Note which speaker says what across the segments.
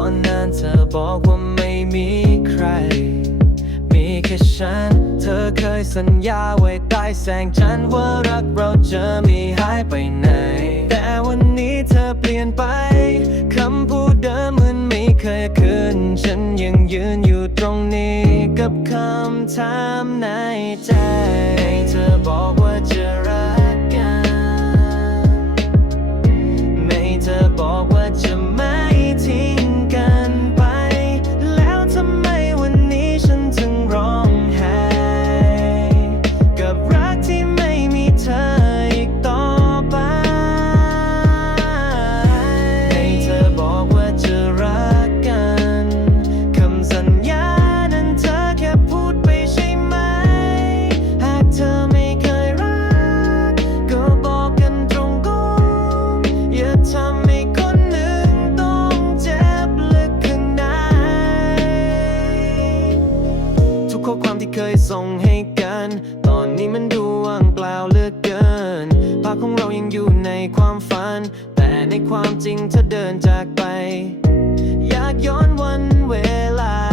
Speaker 1: อนนั้นเธอบอกว่าไม่มีใคร มีแค่ฉัน เธอเคยสัญญาไว้ใต้แสงจันทร์ว่ารักเราจะมีหายไปไหน แต่วันนี้เธอเปลี่ยนไป คำพูดเดิมเหมือนไม่เคยขึ้นฉันยังยืนอยู่ตรงนี้กับคำถามในใจให้เธอบอก ที่เคยส่งให้กัน ตอนนี้มันดูว่างเปล่าเหลือเกินภาพของเรายังอยู่ในความฝัน แต่ในความจริงเธอเดินจากไป อยากย้อนวันเวลา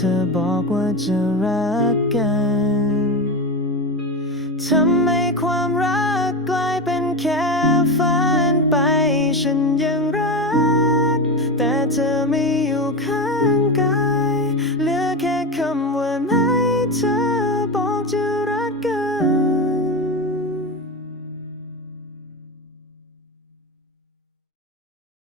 Speaker 1: เธอบอกว่าจะรักกัน ทำไมความรักกลายเป็นแค่ฝันไป ฉันยัง